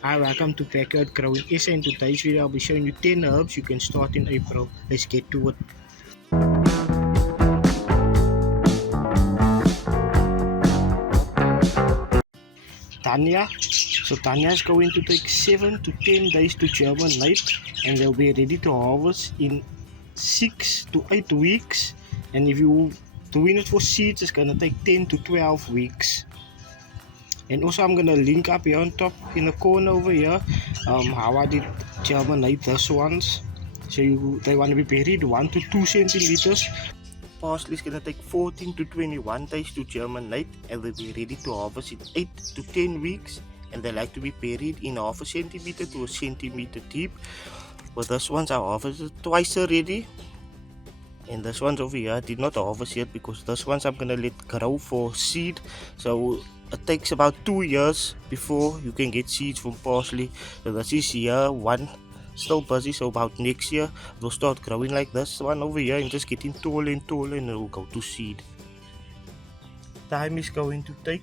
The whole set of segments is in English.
Hi, welcome to Yard GrowingSA. In today's video, I'll be showing you 10 herbs you can start in April. Let's get to it. Tanya. So Tanya is going to take 7 to 10 days to germinate, and they'll be ready to harvest in 6 to 8 weeks. And if you doing it for seeds, it's gonna take 10 to 12 weeks. And also I'm gonna link up here on top in the corner over here how I did germinate this ones. So they want to be buried 1 to 2 centimeters. Parsley is gonna take 14 to 21 days to germinate, and they'll be ready to harvest in 8 to 10 weeks. And they like to be buried in half a centimeter to a centimeter deep. But this one's I harvested twice already. And this one's over here I did not harvest yet because this one's I'm gonna let grow for seed. So it takes about 2 years before you can get seeds from parsley. So this is year 1, still busy. So about next year it will start growing like this one over here and just getting taller and taller, and it will go to seed. Time is going to take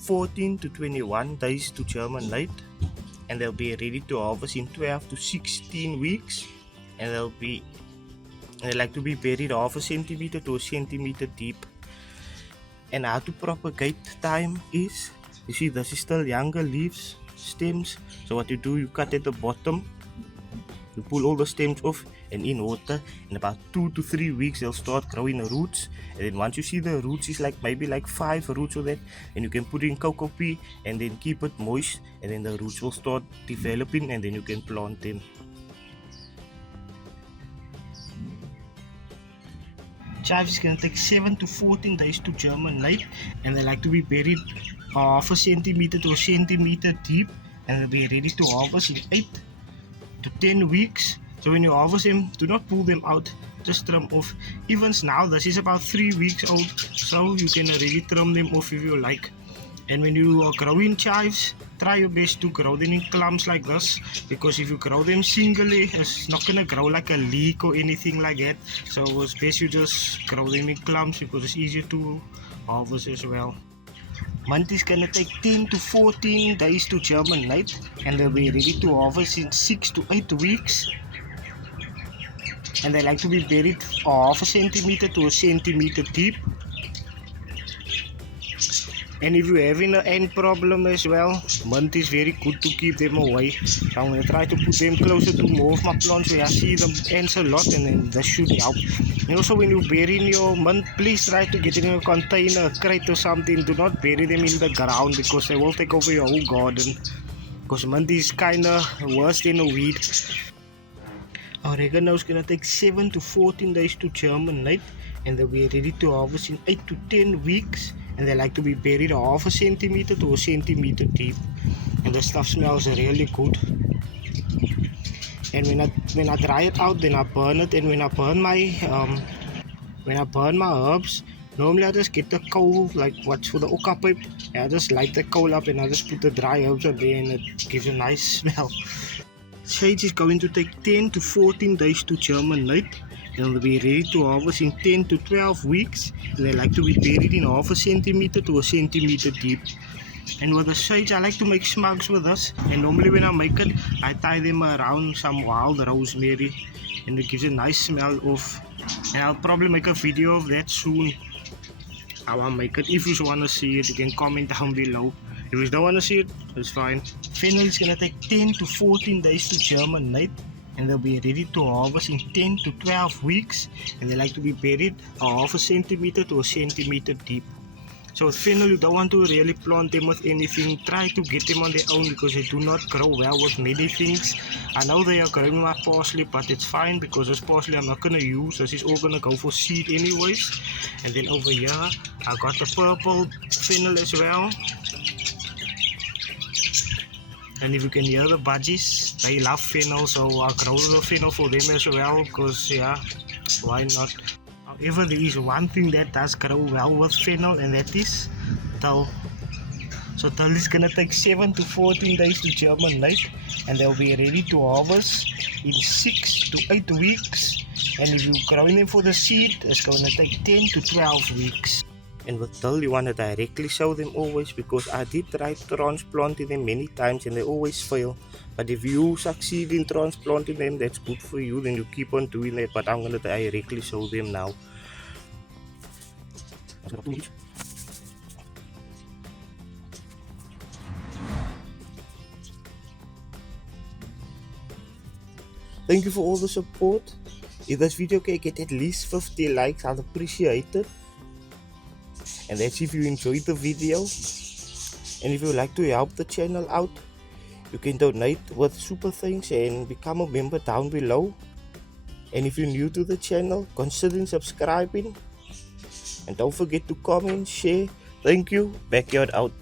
14 to 21 days to germinate, and they'll be ready to harvest in 12 to 16 weeks. And they like to be buried half a centimeter to a centimeter deep. And how to propagate time is, you see this is still younger leaves, stems. So what you do, you cut at the bottom, you pull all the stems off, and in water, in about 2 to 3 weeks they'll start growing roots. And then once you see the roots is like maybe like 5 roots or that, and you can put in cocoa pea and then keep it moist, and then the roots will start developing, and then you can plant them. Chives is going to take 7 to 14 days to germinate, and they like to be buried half a centimeter to a centimeter deep, and they'll be ready to harvest in 8 to 10 weeks. So when you harvest them, do not pull them out, just trim off. Even now, this is about 3 weeks old, so you can already trim them off if you like. And when you are growing chives, try your best to grow them in clumps like this, because if you grow them singly, it's not going to grow like a leek or anything like that. So it's best you just grow them in clumps because it's easier to harvest as well. Mint is going to take 10 to 14 days to germinate, and they'll be ready to harvest in 6 to 8 weeks. And they like to be buried half a centimeter to a centimeter deep. And if you're having an ant problem as well, mint is very good to keep them away. So I'm going to try to put them closer to more of my plants where I see the ants a lot, and then this should help. And also when you bury in your mint, please try to get it in a container, a crate or something. Do not bury them in the ground because they will take over your whole garden. Because mint is kind of worse than a weed. Oregano is going to take 7 to 14 days to germinate, and they'll be ready to harvest in 8 to 10 weeks. And they like to be buried half a centimeter to a centimeter deep, and the stuff smells really good. And when I dry it out, then I burn it. And when I burn my herbs, normally I just get the coal, like what's for the oka pipe, and I just light the coal up and I just put the dry herbs on there, and it gives a nice smell. Sage is going to take 10 to 14 days to germinate, and they'll be ready to harvest in 10 to 12 weeks. And they like to be buried in half a centimeter to a centimeter deep. And with the sage, I like to make smugs with this, and normally when I make it, I tie them around some wild rosemary, and it gives a nice smell off. And I'll probably make a video of that soon, how I make it. If you want to see it, you can comment down below. If you don't want to see it, it's fine. Fennel is going to take 10 to 14 days to germinate, and they'll be ready to harvest in 10 to 12 weeks. And they like to be buried half a centimeter to a centimeter deep. So with fennel, you don't want to really plant them with anything. Try to get them on their own because they do not grow well with many things. I know they are growing my parsley, but it's fine because this parsley I'm not going to use. This is all going to go for seed anyways. And then over here, I got the purple fennel as well. And if you can hear the budgies, they love fennel, so I'll grow the fennel for them as well, because yeah, why not? However, there is one thing that does grow well with fennel, and that is dill. So dill is going to take 7 to 14 days to germinate, and they'll be ready to harvest in 6 to 8 weeks. And if you're growing them for the seed, it's going to take 10 to 12 weeks. And with dill, you want to directly sow them always, because I did try transplanting them many times and they always fail. But if you succeed in transplanting them, that's good for you, then you keep on doing that. But I'm going to directly sow them now. Thank you for all the support. If this video can get at least 50 likes, I'll appreciate it. And that's if you enjoyed the video. And if you would like to help the channel out, you can donate with super thanks and become a member down below. And if you're new to the channel, consider subscribing. And don't forget to comment, share. Thank you. Backyard out.